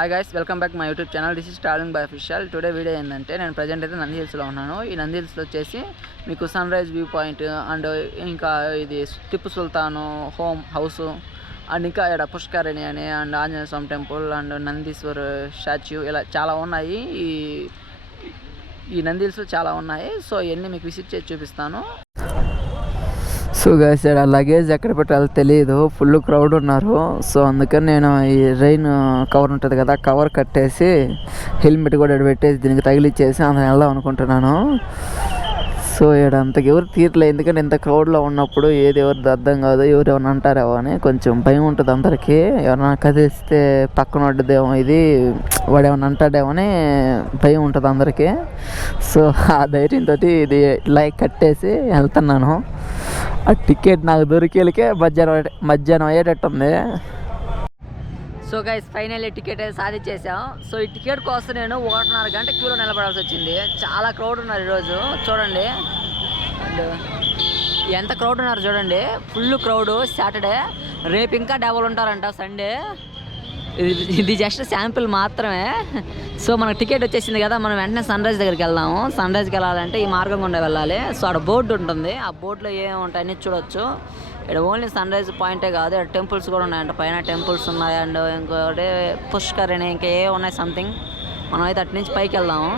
Hi guys, welcome back my YouTube channel. This is travelling by official. Today video ఏంటంటే నేను present అయితే నంది హిల్స్లో ఉన్నాను. ఈ నంది హిల్స్లో వచ్చేసి మీకు sunrise view point and ఇంకా ఇది టిప్పు సుల్తాను హౌస్ అండ్ ఇంకా ఇక్కడ పుష్కరిణి అని and Anjaneya Swamy temple and Nandishwar statue ఇలా చాలా ఉన్నాయి. ఈ నంది హిల్స్లో చాలా ఉన్నాయి. సో ఇవన్నీ మీకు విజిట్ చేసి చూపిస్తాను. సో గైస్, ఇక్కడ లగేజ్ ఎక్కడ పెట్టాలో తెలియదు, ఫుల్ క్రౌడ్ ఉన్నారు. సో అందుకని నేను ఈ రైన్ కవర్ ఉంటుంది కదా, కవర్ కట్టేసి హెల్మెట్ కూడా పెట్టేసి దీనికి తగిలిచ్చేసి అందులో వెళ్దాం అనుకుంటున్నాను. సో ఇక్కడ అంతకు ఎవరు తీరలేదు, ఎందుకంటే ఇంత క్రౌడ్లో ఉన్నప్పుడు ఏది ఎవరిది అర్థం కాదు, ఎవరేమన్నా అంటారేమో అని కొంచెం భయం ఉంటుంది అందరికీ. ఎవరైనా కదిలిస్తే పక్కన పడ్డదేమో, ఇది వాడు ఏమన్నా అంటాడేమో అని భయం ఉంటుంది అందరికీ. సో ఆ ధైర్యంతో ఇది లైక్ కట్టేసి వెళ్తున్నాను. ఆ టికెట్ నాకు దొరికేలకే మధ్యాహ్నం అయ్యేటట్టుంది. సో గైస్, ఫైనల్లీ టికెట్ అయితే సాధించేసాం. సో ఈ టికెట్ కోసం నేను 1.5 గంట క్యూలో నిలబడాల్సి వచ్చింది. చాలా క్రౌడ్ ఉన్నారు ఈరోజు, చూడండి. అండ్ ఎంత క్రౌడ్ ఉన్నారు చూడండి, ఫుల్ క్రౌడ్. సాటర్డే, రేపు ఇంకా డబల్ ఉంటారంట సండే. ఇది జస్ట్ శాంపిల్ మాత్రమే. సో మనకు టికెట్ వచ్చేసింది కదా, మనం వెంటనే సన్ రైజ్ దగ్గరికి వెళ్దాము. సన్ రైజ్కి వెళ్ళాలంటే ఈ మార్గం గుండా వెళ్ళాలి. సో అక్కడ బోర్డు ఉంటుంది, ఆ బోర్డులో ఏమి ఉంటాయని చూడొచ్చు. ఇక్కడ ఓన్లీ సన్ రైజ్ పాయింటే కాదు, ఇక్కడ టెంపుల్స్ కూడా ఉన్నాయంట. పైన టెంపుల్స్ ఉన్నాయి అండ్ ఇంకోటి పుష్కరిణి ఇంకా ఏ ఉన్నాయి సంథింగ్. మనం అయితే అటు నుంచి పైకి వెళ్దాము.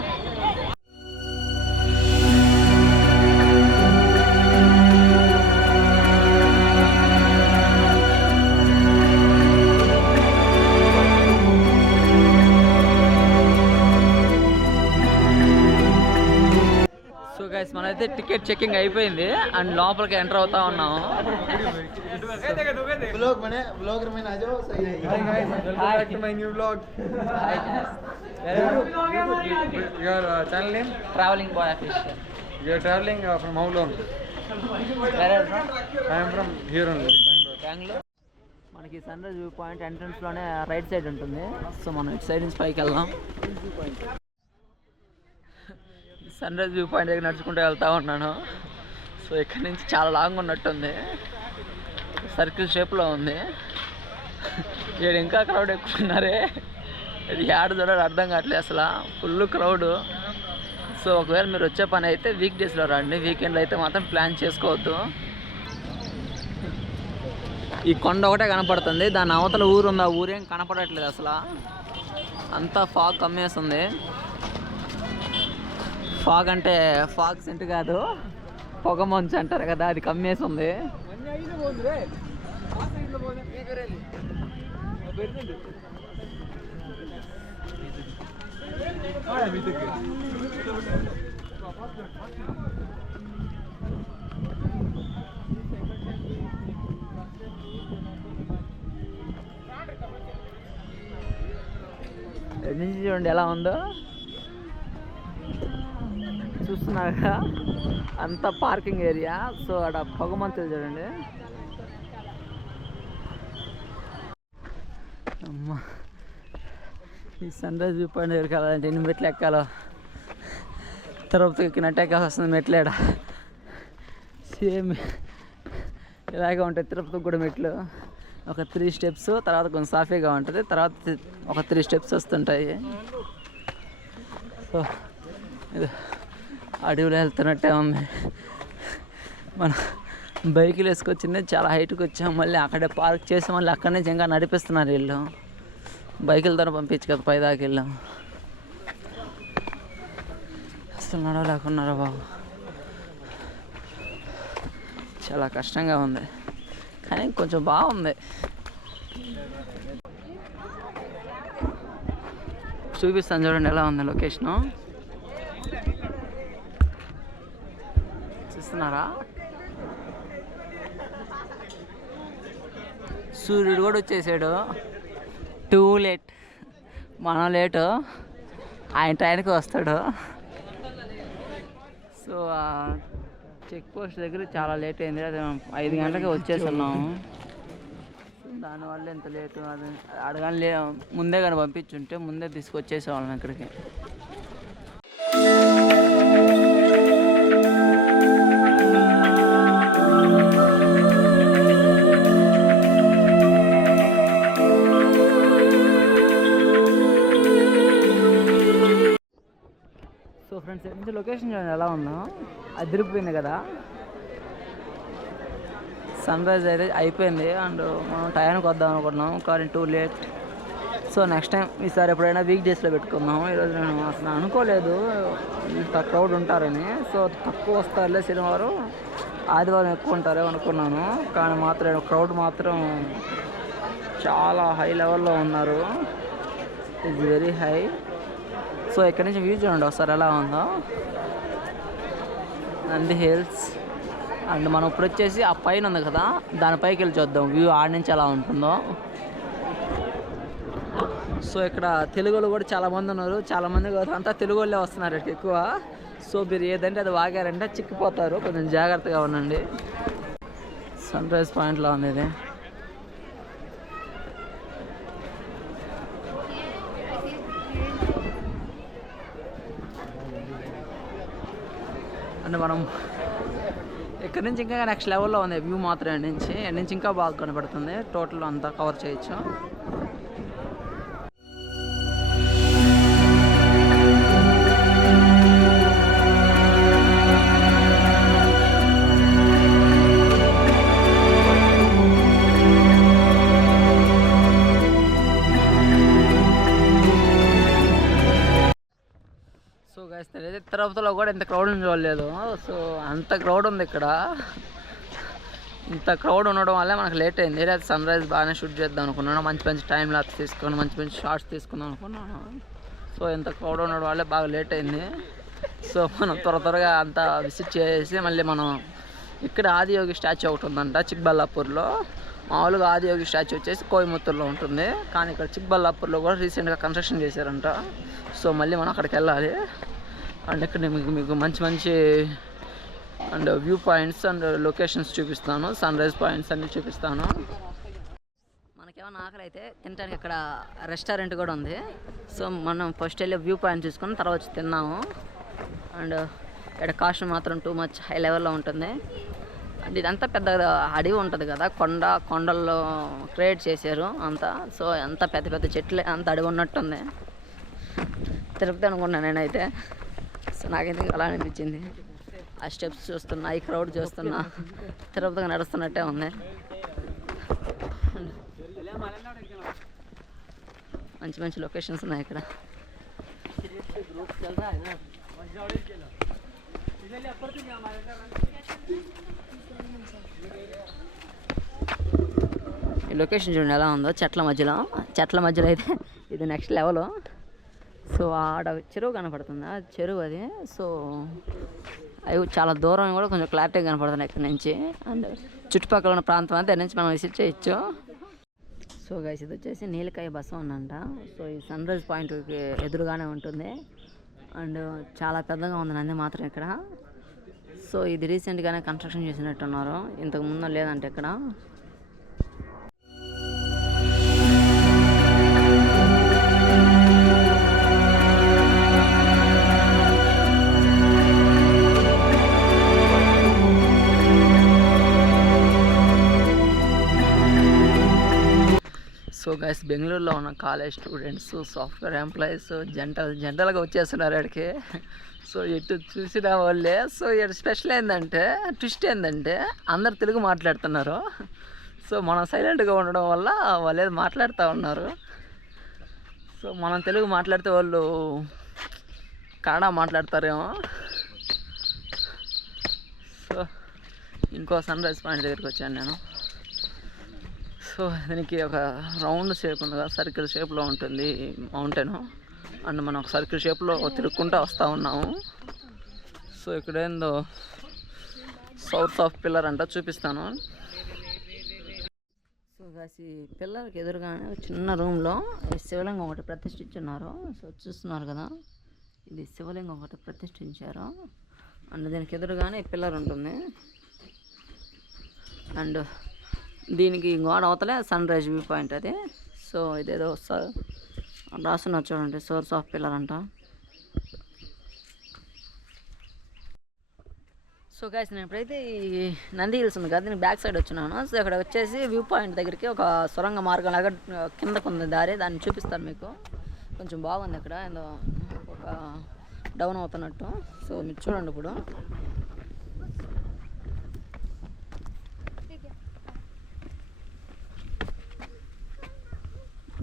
మనైతే టికెట్ చెకింగ్ అయిపోయింది అండ్ లోపలికి ఎంటర్ అవుతా ఉన్నాము. Traveling boy official. You are traveling from how long? Where are you from? I am from here only, Bangalore. మనకి సన్ రైజ్ వ్యూ పాయింట్ ఎంట్రన్స్లోనే రైట్ సైడ్ ఉంటుంది. సో మనం ఇటు సైడ్ నుంచి పైకి వెళ్దాం. సన్ రైజ్ వ్యూ పాయింట్ దగ్గర నడుచుకుంటూ వెళ్తూ ఉన్నాను. సో ఇక్కడ నుంచి చాలా లాంగ్ ఉన్నట్టుంది, సర్కిల్ షేప్లో ఉంది. ఇక్కడ ఇంకా క్రౌడ్ ఎక్కువ ఉన్నారే, ఇది యాడ చూడాలి అర్థం కావట్లేదు అసలు, ఫుల్ క్రౌడ్. సో ఒకవేళ మీరు వచ్చే పని అయితే వీక్ డేస్లో రండి, వీకెండ్లో అయితే మాత్రం ప్లాన్ చేసుకోవద్దు. ఈ కొండ ఒకటే కనపడుతుంది, దాని అవతల ఊరు ఉంది, ఆ ఊరేం కనపడట్లేదు అసలు, అంతా ఫాగ్ కమ్మేస్తుంది. ఫాగ్ అంటే ఫాగ్ సెంట్ కాదు, పొగ మంచు అంటారు కదా, అది కమ్మేసి ఉంది. చూడండి ఎలా ఉందో, చూస్తున్నారా అంతా పార్కింగ్ ఏరియా. సో అక్కడ పొగ మంచులు చూడండి. అమ్మా, ఈ సన్ రైజ్ వ్యూ పాయింట్ దగ్గరికి వెళ్ళాలంటే ఎన్ని మెట్లు ఎక్కాలో, తిరుపతికి ఎక్కినట్టు ఎక్కాల్సి వస్తుంది మెట్లేడ. సేమ్ ఇలాగే ఉంటాయి తిరుపతికి కూడా మెట్లు. ఒక 3 స్టెప్స్, తర్వాత కొంచెం సాఫీగా ఉంటుంది, తర్వాత ఒక 3 స్టెప్స్ వస్తుంటాయి. సో ఇది అడవిలో వెళ్తున్నట్టే ఉంది. మనం బైకులు వేసుకొచ్చింది చాలా హైట్కి వచ్చాం, మళ్ళీ అక్కడే పార్క్ చేసి మళ్ళీ అక్కడి నుంచి ఇంకా నడిపిస్తున్నారు వీళ్ళు. బైకులతో పంపించు కదా పైదాకా వెళ్ళాం. అసలు నడవలేకున్నారా బాబు, చాలా కష్టంగా ఉంది, కానీ కొంచెం బాగుంది. చూపిస్తాను చూడండి ఎలా ఉంది లొకేషను, చూస్తున్నారా. సూర్యుడు కూడా వచ్చేసాడు, టూ లేట్, మనం లేటు, ఆయన టైంకి వస్తాడు. సో చెక్ పోస్ట్ దగ్గర చాలా లేట్ అయింది, అదే 5 గంటలకి వచ్చేస్తున్నాము. దానివల్ల ఎంత లేటు, అది అడగానే ముందే కానీ పంపించుంటే ముందే తీసుకొచ్చేసేవాళ్ళం ఇక్కడికి. లొకేషన్ చూడండి ఎలా ఉందో, అదిరిపోయింది కదా. సన్ రైజ్ అయితే అయిపోయింది అండ్ మనం టైంకి వద్దాం అనుకుంటున్నాం కానీ too late. So next time ఈసారి ఎప్పుడైనా వీక్ డేస్లో పెట్టుకుందాం. ఈరోజు నేను అసలు అనుకోలేదు ఇంత క్రౌడ్ ఉంటారని. సో తక్కువ వస్తారులే శనివారం, ఆదివారం ఎక్కువ ఉంటారేమో అనుకున్నాను, కానీ మాత్రం క్రౌడ్ మాత్రం చాలా హై లెవెల్లో ఉన్నారు. It's very high. సో ఇక్కడ నుంచి వ్యూ చూడండి ఒకసారి ఎలా ఉందో, నంది హిల్స్. అండ్ మనం ఇప్పుడు వచ్చేసి ఆ పైన ఉంది కదా, దానిపైకి వెళ్ళి చూద్దాం వ్యూ ఆడ నుంచి ఎలా ఉంటుందో. సో ఇక్కడ తెలుగులో కూడా చాలామంది ఉన్నారు, చాలామంది అంతా తెలుగు వాళ్ళే వస్తున్నారు ఇక్కడ ఎక్కువ. సో మీరు ఏదంటే అది వాగారంటే చిక్కిపోతారు, కొంచెం జాగ్రత్తగా ఉండండి. సన్ రైజ్ పాయింట్లో ఉంది ఇది. అంటే మనం ఇక్కడ నుంచి ఇంకా నెక్స్ట్ లెవెల్లో ఉంది వ్యూ మాత్రం. ఎండ్ నుంచి ఇంకా బాగా కనబడుతుంది, టోటల్ అంతా కవర్ చేయొచ్చు. సో గైస్ తెలియదు తిరుపతిలో కూడా ఇంత క్రౌడ్ చూడలేదు. సో అంత క్రౌడ్ ఉంది ఇక్కడ. ఇంత క్రౌడ్ ఉండడం వల్లే మనకు లేట్ అయింది. లేదా సన్ రైజ్ బాగానే షూట్ చేద్దాం అనుకున్నాను, మంచి మంచి టైం ల్యాప్స్ తీసుకొని మంచి మంచి షార్ట్స్ తీసుకుందాం అనుకున్నాను. సో ఇంత క్రౌడ్ ఉండడం వల్లే బాగా లేట్ అయింది. సో మనం త్వరగా అంతా విజిట్ చేసి మళ్ళీ మనం ఇక్కడ ఆదియోగి స్టాచ్యూ ఒకటి ఉందంట చిక్బల్లాపూర్లో. మామూలుగా ఆదియోగి స్టాచ్యూ వచ్చేసి కోయంబత్తూరులో ఉంటుంది, కానీ ఇక్కడ చిక్బల్లాపూర్లో కూడా రీసెంట్గా కన్స్ట్రక్షన్ చేశారంట. సో మళ్ళీ మనం అక్కడికి వెళ్ళాలి. అండ్ ఇక్కడ మీకు మంచి మంచి and view points and locations చూపిస్తాను, సన్ రైజ్ పాయింట్స్ అన్నీ చూపిస్తాను. మనకేమైనా ఆకలి అయితే తినడానికి ఇక్కడ రెస్టారెంట్ కూడా ఉంది. సో మనం ఫస్ట్ వెళ్ళి వ్యూ పాయింట్ చూసుకొని తర్వాత వచ్చి తిన్నాము. అండ్ ఇక్కడ కాస్ట్ మాత్రం టూ మచ్ హై లెవెల్లో ఉంటుంది. అండ్ ఇదంతా పెద్ద అడవి ఉంటుంది కదా, కొండల్లో క్రియేట్ చేశారు అంతా. సో అంత పెద్ద పెద్ద చెట్లే, అంత అడవి ఉన్నట్టుంది. తిరుపతి అనుకున్నాను నేనైతే. సో నాకైతే అలా అనిపించింది. ఆ స్టెప్స్ చూస్తున్నా, ఈ క్రౌడ్ చూస్తున్నా, తిరుపతిగా నడుస్తున్నట్టే ఉంది. మంచి మంచి లొకేషన్స్ ఉన్నాయి ఇక్కడ. ఈ లొకేషన్ చూడండి ఎలా ఉందో, చెట్ల మధ్యలో అయితే ఇది నెక్స్ట్ లెవెల్. సో ఆడ చెరువు కనపడుతుంది, ఆ చెరువు అది. సో అవి చాలా దూరం కూడా కొంచెం క్లారిటీగా కనపడుతున్నాయి ఇక్కడ నుంచి. అండ్ చుట్టుపక్కల ఉన్న ప్రాంతం అంతా నుంచి మనం విజిట్ చేయొచ్చు. సో గైస్ ఇది వచ్చేసి నీలకాయ బసం ఉందంట. సో ఈ సన్ రైజ్ పాయింట్కి ఎదురుగానే ఉంటుంది. అండ్ చాలా పెద్దగా ఉంది నంది మాత్రం ఇక్కడ. సో ఇది రీసెంట్గానే కన్స్ట్రక్షన్ చేసినట్టున్నారు, ఇంతకు ముందు లేదంటే ఇక్కడ. సో గైస్ బెంగళూరులో ఉన్న కాలేజ్ స్టూడెంట్స్, సాఫ్ట్వేర్ ఎంప్లాయీస్ జంటలుగా వచ్చేస్తున్నారు అక్కడికి. సో ఎటు చూసిన వాళ్ళే. సో ఇక్కడ స్పెషల్ ఏంటంటే, ట్విస్ట్ ఏంటంటే అందరు తెలుగు మాట్లాడుతున్నారు. సో మనం సైలెంట్గా ఉండడం వల్ల వాళ్ళు ఏదో మాట్లాడుతూ ఉన్నారు. సో మనం తెలుగు మాట్లాడితే వాళ్ళు కన్నడ మాట్లాడతారేమో. సో ఇంకో సన్ రైజ్ పాయింట్ దగ్గరికి వచ్చాను నేను. సో దీనికి ఒక రౌండ్ షేప్ ఉంది కదా, సర్కిల్ షేప్లో ఉంటుంది మౌంటైన్. అండ్ మనం ఒక సర్కిల్ షేప్లో తిరుక్కుంటూ వస్తూ ఉన్నాము. సో ఇక్కడ ఏందో సౌత్ ఆఫ్ పిల్లర్ అంట, చూపిస్తాను. సో కాసి పిల్లర్కి ఎదురుగానే చిన్న రూమ్లో శివలింగం ఒకటి ప్రతిష్ఠించున్నారు. సో చూస్తున్నారు కదా, ఇది శివలింగం ఒకటి ప్రతిష్ఠించారు. అండ్ దీనికి ఎదురుగానే పిల్లర్ ఉంటుంది. అండ్ దీనికి గోడ అవతలే సన్ రైజ్ వ్యూ పాయింట్ అది. సో ఇదేదో రాస్తున్నారు చూడండి, సోర్స్ ఆఫ్ పిల్లర్ అంట. సో గైస్ నేను ఇప్పుడైతే ఈ నంది హిల్స్ ఉంది కదా, దీనికి బ్యాక్ సైడ్ వచ్చినాను. సో ఇక్కడ వచ్చేసి వ్యూ పాయింట్ దగ్గరికి ఒక సొరంగ మార్గం లాగా కిందకు ఉంది దారి, దాన్ని చూపిస్తాను మీకు. కొంచెం బాగుంది అక్కడ, ఏదో ఒక డౌన్ అవుతున్నట్టు. సో మీరు చూడండి ఇప్పుడు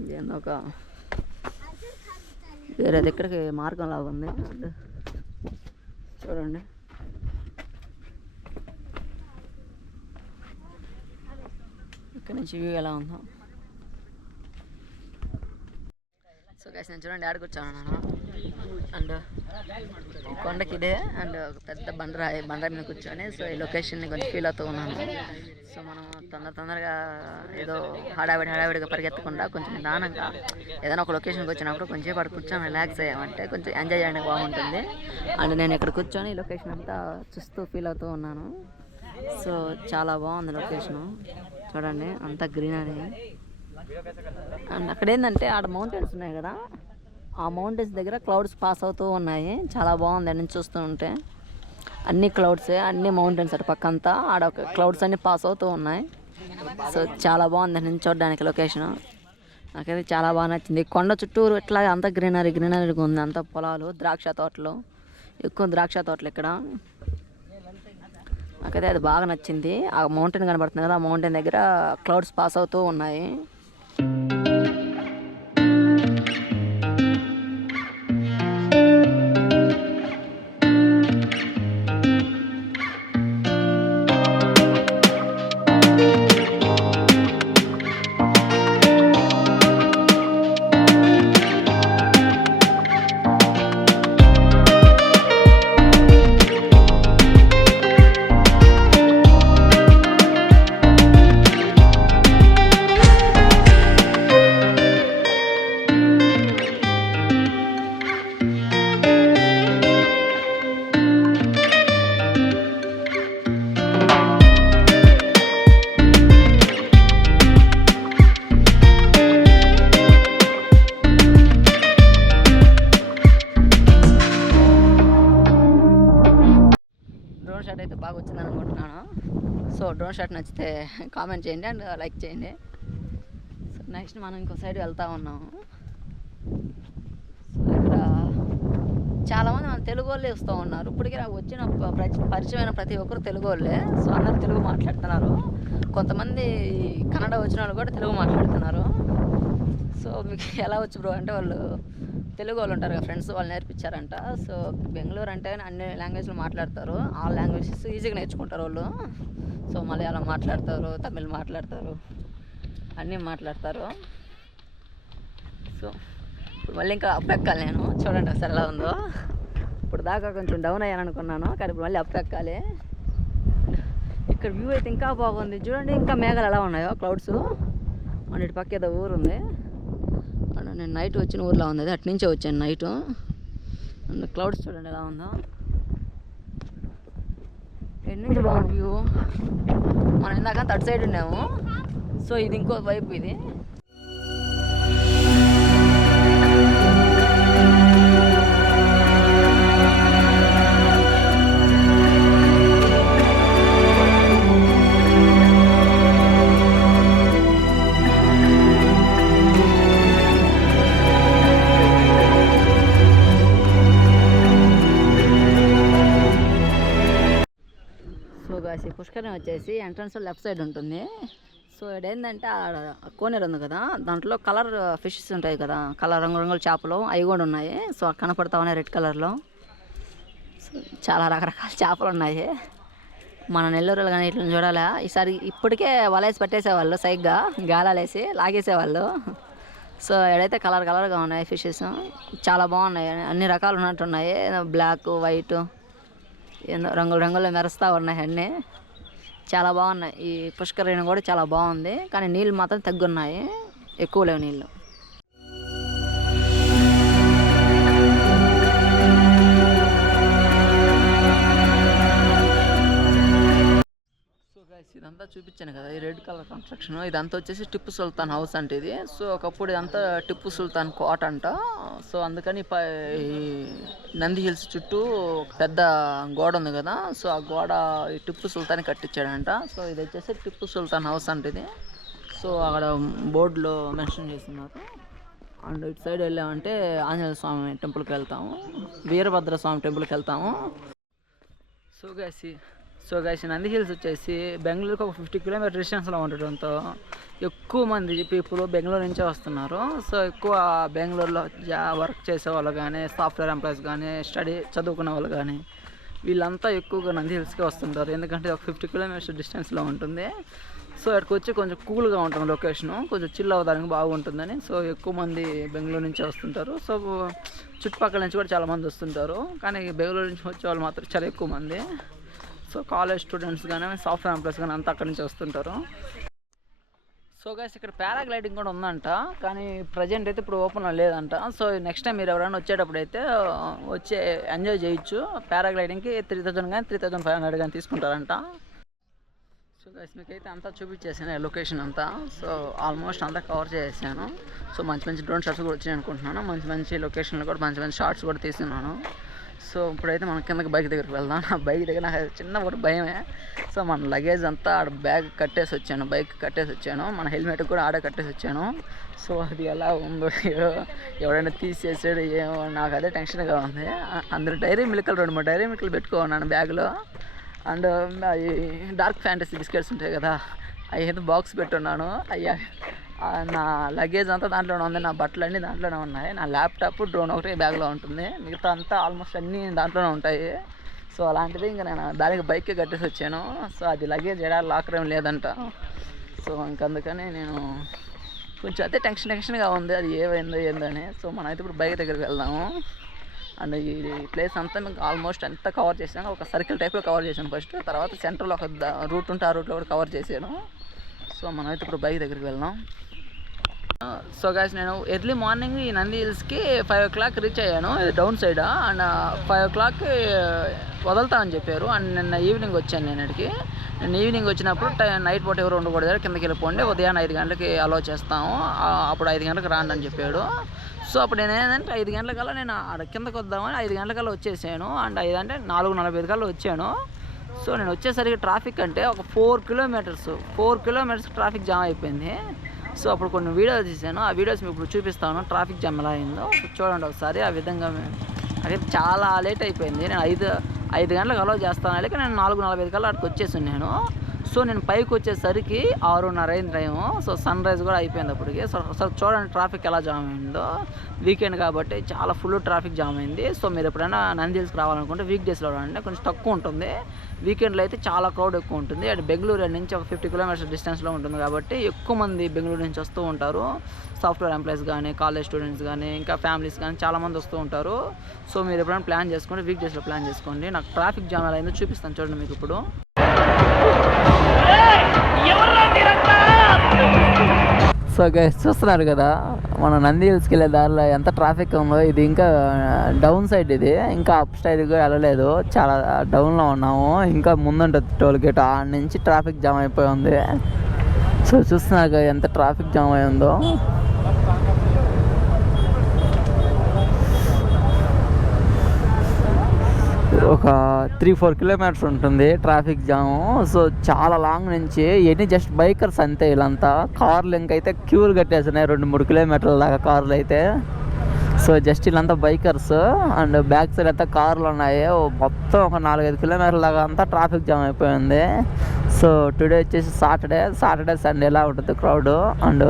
ఇదేందో ఒక వేరే దగ్గరికి మార్గం లాగా ఉంది. చూడండి ఇక్కడ నుంచి వ్యూ ఎలా ఉందో. సో గైస్ నేను చూడండి ఆడికి వచ్చాను నేను. అండ్ ఈ కొండకి ఇదే అండ్ ఒక పెద్ద బండరాయి మీద కూర్చొని సో ఈ లొకేషన్ని కొంచెం ఫీల్ అవుతూ ఉన్నాను. సో మనం తొందరగా ఏదో హడావిడిగా పరిగెత్తకుండా కొంచెం నిదానంగా ఏదైనా ఒక లొకేషన్కి వచ్చినప్పుడు కొంచెం అక్కడ కూర్చొని రిలాక్స్ అయ్యామంటే కొంచెం ఎంజాయ్ చేయడానికి బాగుంటుంది. అండ్ నేను ఇక్కడ కూర్చొని ఈ లొకేషన్ అంతా చూస్తూ ఫీల్ అవుతూ ఉన్నాను. సో చాలా బాగుంది లొకేషను. చూడండి అంతా గ్రీనరీ. అండ్ అక్కడ ఏంటంటే ఆడ మౌంటైన్స్ ఉన్నాయి కదా, ఆ మౌంటైన్స్ దగ్గర క్లౌడ్స్ పాస్ అవుతూ ఉన్నాయి. చాలా బాగుంది నుంచి చూస్తూ ఉంటే. అన్ని క్లౌడ్సే, అన్ని మౌంటైన్స్ అటు పక్క అంతా ఆడ క్లౌడ్స్ అన్నీ పాస్ అవుతూ ఉన్నాయి. సో చాలా బాగుంది నుంచి చూడడానికి లొకేషన్. నాకైతే చాలా బాగా నచ్చింది. కొండ చుట్టూరు ఇట్లా అంతా గ్రీనరీగా ఉంది. అంతా పొలాలు, ద్రాక్ష తోటలు, ఎక్కువ ద్రాక్ష తోటలు ఇక్కడ. నాకైతే అది బాగా నచ్చింది. ఆ మౌంటైన్ కనబడుతుంది కదా, ఆ మౌంటైన్ దగ్గర క్లౌడ్స్ పాస్ అవుతూ ఉన్నాయి. డ్రోన్ షాట్ అయితే బాగా వచ్చిందని అనుకుంటున్నాను. సో డ్రోన్ షాట్ నచ్చితే కామెంట్ చేయండి అండ్ లైక్ చేయండి. సో నెక్స్ట్ మనం ఇంకో సైడ్ వెళ్తూ ఉన్నాము. సో ఇక్కడ చాలామంది మన తెలుగు వాళ్ళే వస్తూ ఉన్నారు. ఇప్పటికీ నాకు వచ్చిన పరిచయమైన ప్రతి ఒక్కరు తెలుగు వాళ్ళే. సో అందరూ తెలుగు మాట్లాడుతున్నారు. కొంతమంది కన్నడ వచ్చిన వాళ్ళు కూడా తెలుగు మాట్లాడుతున్నారు. సో మీకు ఎలా వచ్చు బ్రో అంటే వాళ్ళు తెలుగు వాళ్ళు ఉంటారు కదా ఫ్రెండ్స్, వాళ్ళు నేర్పించారంట. సో బెంగళూరు అంటే అన్ని లాంగ్వేజ్లు మాట్లాడతారు. ఆ లాంగ్వేజెస్ ఈజీగా నేర్చుకుంటారు వాళ్ళు. సో మలయాళం మాట్లాడతారు, తమిళ్ మాట్లాడతారు, అన్నీ మాట్లాడతారు. సో ఇప్పుడు మళ్ళీ ఇంకా అప్ ఎక్కాలి నేను. చూడండి ఒకసారి ఎలా ఉందో. ఇప్పుడు దాకా కొంచెం డౌన్ అయ్యాను అనుకున్నాను, కానీ ఇప్పుడు మళ్ళీ అప్ ఎక్కాలి. ఇక్కడ వ్యూ అయితే ఇంకా బాగుంది. చూడండి ఇంకా మేఘాలు ఎలా ఉన్నాయో, క్లౌడ్స్. అండ్ ఇటు పక్క ఏదో ఊరు ఉంది. నేను నైట్ వచ్చిన ఊర్లో ఉంది, అటు నుంచే వచ్చాను నైట్. అండ్ క్లౌడ్స్ చూడండి ఎలా ఉందో. ఎన్ని నుంచి బాగుంది వ్యూ. మనం ఇందాక అటు సైడ్ ఉన్నాము. సో ఇది ఇంకో వైపు ఇది. పుష్కరం వచ్చేసి ఎంట్రన్స్ లెఫ్ట్ సైడ్ ఉంటుంది. సో ఇదేంటంటే కోనేరు ఉంది కదా, దాంట్లో కలర్ ఫిషెస్ ఉంటాయి కదా, కలర్ రంగుల చేపలు అవి కూడా ఉన్నాయి. సో కనపడతా ఉన్నాయి రెడ్ కలర్లో. సో చాలా రకరకాల చేపలు ఉన్నాయి. మన నెల్లూరులో కానీ ఇట్లా చూడాలా ఈసారి. ఇప్పటికే వలేసి పట్టేసేవాళ్ళు, సైగ్గా గాలాలేసి లాగేసేవాళ్ళు. సో ఎడైతే కలర్గా ఉన్నాయి ఫిషెస్. చాలా బాగున్నాయి, అన్ని రకాలు ఉన్నట్టున్నాయి. బ్లాక్, వైట్, ఏందో రంగుల్లో మెరుస్తూ ఉన్నాయి అన్నీ. చాలా బాగున్నాయి. ఈ పుష్కరిణి కూడా చాలా బాగుంది, కానీ నీళ్ళు మాత్రం తగ్గున్నాయి, ఎక్కువ లేవు నీళ్ళు. ఇదంతా చూపించాను కదా, ఈ రెడ్ కలర్ కన్స్ట్రక్షన్, ఇదంతా వచ్చేసి టిప్పు సుల్తాన్ హౌస్ అంటే ఇది. సో ఒకప్పుడు ఇదంతా టిప్పు సుల్తాన్ కోట అంట. సో అందుకని ఈ నంది హిల్స్ చుట్టూ పెద్ద గోడ ఉంది కదా, సో ఆ గోడ ఈ టిప్పు సుల్తాన్ కట్టించాడంట. సో ఇది వచ్చేసి టిప్పు సుల్తాన్ హౌస్ అంటే ఇది. సో అక్కడ బోర్డులో మెన్షన్ చేస్తున్నారు. అండ్ ఇటు సైడ్ వెళ్ళామంటే ఆంజనేయ స్వామి టెంపుల్కి వెళ్తాము, వీరభద్ర స్వామి టెంపుల్కి వెళ్తాము. సో గైస్ నంది హిల్స్ వచ్చేసి బెంగళూరుకి ఒక 50 కిలోమీటర్ డిస్టెన్స్లో ఉండటంతో ఎక్కువ మంది పీపుల్ బెంగళూరు నుంచే వస్తున్నారు. సో ఎక్కువ బెంగళూరులో వర్క్ చేసే వాళ్ళు కానీ, సాఫ్ట్వేర్ ఎంప్లాయీస్ కానీ, చదువుకునే వాళ్ళు కానీ వీళ్ళంతా ఎక్కువగా నంది హిల్స్కే వస్తుంటారు. ఎందుకంటే ఒక 50 కిలోమీటర్స్ డిస్టెన్స్లో ఉంటుంది. సో ఇక్కడికి వచ్చి కొంచెం కూల్గా ఉంటుంది లొకేషను, కొంచెం చిల్ అవ్వడానికి బాగుంటుందని సో ఎక్కువ మంది బెంగళూరు నుంచే వస్తుంటారు. సో చుట్టుపక్కల నుంచి కూడా చాలామంది వస్తుంటారు, కానీ బెంగళూరు నుంచి వచ్చే వాళ్ళు మాత్రం చాలా ఎక్కువ మంది. సో కాలేజ్ స్టూడెంట్స్ కానీ, సాఫ్ట్వేర్ ఎంప్లాయీస్ కానీ అంతా అక్కడి నుంచి వస్తుంటారు. సో గైస్ ఇక్కడ పారాగ్లైడింగ్ కూడా ఉందంట, కానీ ప్రజెంట్ అయితే ఇప్పుడు ఓపెన్లో లేదంట. సో నెక్స్ట్ టైం మీరు ఎవరైనా వచ్చేటప్పుడు అయితే వచ్చి ఎంజాయ్ చేయొచ్చు. పారాగ్లైడింగ్కి 3000 కానీ 3500 కానీ తీసుకుంటారంట. సో గైస్ మీకైతే అంతా చూపించేసాను లొకేషన్ అంతా. సో ఆల్మోస్ట్ అంతా కవర్ చేసాను. సో మంచి డ్రోన్ షాట్స్ కూడా వచ్చాయి అనుకుంటున్నాను. మంచి లొకేషన్లు కూడా మంచి షార్ట్స్ కూడా తీసుకున్నాను. సో ఇప్పుడైతే మనం కిందకి బైక్ దగ్గరికి వెళ్దాం. నా బైక్ దగ్గర నాకు చిన్న ఒక భయమే. సో మన లగేజ్ అంతా ఆడ బ్యాగ్ కట్టేసి వచ్చాను, బైక్ కట్టేసి వచ్చాను, మన హెల్మెట్ కూడా ఆడే కట్టేసి వచ్చాను. సో అది ఎలా ఉందో ఎవరైనా తీసేసాడు ఏమో, నాకు అదే టెన్షన్గా ఉంది. అందరూ డైరీ మిల్క్లు 2-3 డైరీ మిల్క్లు పెట్టుకున్నాను బ్యాగ్లో. అండ్ డార్క్ ఫ్యాంటసీ బిస్కెట్స్ ఉంటాయి కదా, అవి అయితే బాక్స్ పెట్టున్నాను. అయ్యా నా లగేజ్ అంతా దాంట్లోనే ఉంది, నా బట్టలు అన్నీ దాంట్లోనే ఉన్నాయి, నా ల్యాప్టాప్ డ్రోన్ ఒకటి బ్యాగ్లో ఉంటుంది, మిగతా అంతా ఆల్మోస్ట్ అన్నీ దాంట్లోనే ఉంటాయి. సో అలాంటిది ఇంకా నేను దానికి బైక్కే కట్టేసి వచ్చాను. సో అది లగేజ్ లాకర్ ఏం లేదంట. సో ఇంకందుకని నేను కొంచెం అదే టెన్షన్గా ఉంది, అది ఏమైందో ఏందని. సో మనం అయితే ఇప్పుడు బైక్ దగ్గరికి వెళ్దాము. అండ్ ఈ ప్లేస్ అంతా మీకు ఆల్మోస్ట్ అంతా కవర్ చేసాను. ఒక సర్కిల్ టైప్లో కవర్ చేశాను ఫస్ట్, తర్వాత సెంటర్లో ఒక రూట్ ఉంటే ఆ రూట్లో కూడా కవర్ చేశాను. సో మనం అయితే ఇప్పుడు బైక్ దగ్గరికి వెళ్దాం. సో గైస్ నేను ఎర్లీ మార్నింగ్ ఈ నంది హిల్స్కి 5 o'clock రీచ్ అయ్యాను, ఇది డౌన్ సైడ్. అండ్ 5 o'clock వదులుతామని చెప్పారు. అండ్ నిన్న ఈవినింగ్ వచ్చాను నేను ఇక్కడికి. నేను ఈవినింగ్ వచ్చినప్పుడు నైట్ పూట ఎవరు ఉండకూడదు, కిందకి వెళ్ళిపోండి, ఉదయాన్నే 5 గంటలకి అలో చేస్తాము, అప్పుడు 5 గంటలకు రాండి అని చెప్పాడు. సో అప్పుడు నేను ఏంటంటే 5 గంటలకల్లా నేను కిందకి వద్దామని 5 గంటలకల్లా వచ్చేసాను. అండ్ 5 అంటే 4:45 కల్లా వచ్చాను. సో నేను వచ్చేసరికి ట్రాఫిక్ అంటే ఒక 4 కిలోమీటర్స్ ట్రాఫిక్ జామ్ అయిపోయింది. సో అప్పుడు కొన్ని వీడియోలు తీసాను, ఆ వీడియోస్ మీకు ఇప్పుడు చూపిస్తాను ట్రాఫిక్ జామ్ ఎలా అయిందో చూడండి ఒకసారి. ఆ విధంగా అదే చాలా లేట్ అయిపోయింది. నేను 5 గంటలకు అలౌ చేస్తాను, లేక నేను 4:45 కల్లా అక్కడికి వచ్చేసాను నేను. సో నేను పైకి వచ్చేసరికి 6:30 అయింది టైము. సో సన్ రైజ్ కూడా అయిపోయింది అప్పటికి. సో చూడండి ట్రాఫిక్ ఎలా జామ్ అయిందో. వీకెండ్ కాబట్టి చాలా ఫుల్ ట్రాఫిక్ జామ్ అయింది. సో మీరు ఎప్పుడైనా నంది హిల్స్కి రావాలనుకుంటే వీక్ డేస్లో రాండి, కొంచెం తక్కువ ఉంటుంది. వీకెండ్లో అయితే చాలా క్రౌడ్ ఎక్కువ ఉంటుంది. అటు బెంగళూరు నుంచి ఒక 50 కిలోమీటర్స్ డిస్టెన్స్లో ఉంటుంది కాబట్టి ఎక్కువ మంది బెంగళూరు నుంచి వస్తూ ఉంటారు. సాఫ్ట్వేర్ ఎంప్లాయీస్ కానీ, కాలేజ్ స్టూడెంట్స్ కానీ, ఇంకా ఫ్యామిలీస్ కానీ చాలామంది వస్తూ ఉంటారు. సో మీరు ఎప్పుడైనా ప్లాన్ చేసుకోండి, వీక్ డేస్లో ప్లాన్ చేసుకోండి. నాకు ట్రాఫిక్ జామ్ ఎలా అయిందో చూపిస్తాను చూడండి మీకు ఇప్పుడు. సో గైస్ చూస్తున్నారు కదా మన నంది హిల్స్కి వెళ్ళే దారిలో ఎంత ట్రాఫిక్ ఉందో. ఇది ఇంకా డౌన్ సైడ్, ఇది ఇంకా అప్ సైడ్ కూడా వెళ్ళలేదు, చాలా డౌన్లో ఉన్నాము. ఇంకా ముందుంటుంది టోల్ గేట్, ఆ నుంచి ట్రాఫిక్ జామ్ అయిపోయి ఉంది. సో చూస్తున్నారు కదా ఎంత ట్రాఫిక్ జామ్ అయి ఉందో. ఒక 3-4 కిలోమీటర్స్ ఉంటుంది ట్రాఫిక్ జాము. సో చాలా లాంగ్ నుంచి ఎన్ని జస్ట్ బైకర్స్ అంతే వీళ్ళంతా. కార్లు ఇంకైతే క్యూలు కట్టేస్తున్నాయి 2-3 కిలోమీటర్ల దాకా కార్లు అయితే. సో జస్ట్ వీళ్ళంతా బైకర్స్. అండ్ బ్యాక్ సైడ్ అంతా కార్లు ఉన్నాయి. మొత్తం ఒక 4-5 కిలోమీటర్ల దాకా అంతా ట్రాఫిక్ జామ్ అయిపోయింది. సో టుడే వచ్చేసి సాటర్డే సండే ఎలా ఉంటుంది క్రౌడ్. అండ్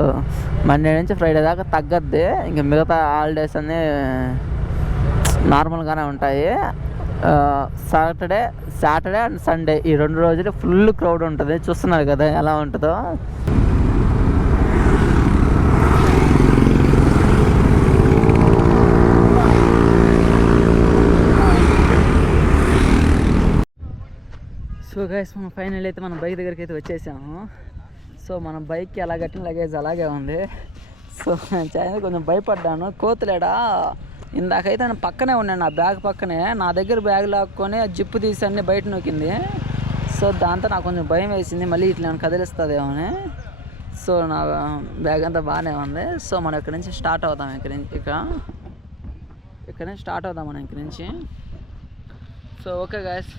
మండే నుంచి ఫ్రైడే దాకా తగ్గద్ది, ఇంకా మిగతా హాలిడేస్ అన్నీ నార్మల్గానే ఉంటాయి. సాటర్డే అండ్ సండే ఈ 2 రోజులు ఫుల్ క్రౌడ్ ఉంటుంది. చూస్తున్నారు కదా ఎలా ఉంటుందో. సో గైస్ మనం ఫైనల్ అయితే మన బైక్ దగ్గరికి అయితే వచ్చేసాము. సో మన బైక్కి ఎలా కట్టిన లగేజ్ అలాగే ఉంది. సో నేను కొంచెం భయపడ్డాను, కోతులేడా ఇందాకైతే నేను పక్కనే ఉన్నాను, నా బ్యాగ్ పక్కనే. నా దగ్గర బ్యాగ్ లాక్కొని ఆ జిప్పు తీసి అన్నీ బయట నొక్కింది. సో దాంతో నాకు కొంచెం భయం వేసింది, మళ్ళీ ఇట్లా కదిలిస్తుందేమో అని. సో నా బ్యాగ్ అంతా బాగానే ఉంది. సో మనం ఇక్కడ నుంచి స్టార్ట్ అవుతాం. ఇక్కడ నుంచి స్టార్ట్ అవుతాం మనం ఇక్కడ నుంచి. So okay guys,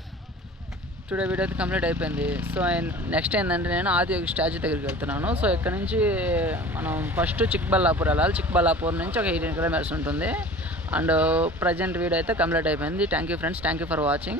today video అయితే కంప్లీట్ అయిపోయింది. సో నెక్స్ట్ ఏంటంటే నేను ఆదియోగి స్టాచ్యూ దగ్గరికి వెళ్తున్నాను. సో ఇక్కడ నుంచి మనం ఫస్ట్ చిక్బల్లాపూర్ వెళ్ళాలి. చిక్బల్లాపూర్ నుంచి ఒక 18 కిలోమీటర్స్ ఉంటుంది. అండ్ ప్రజెంట్ వీడియో అయితే కంప్లీట్ అయిపోయింది. Thank you friends, thank you for watching.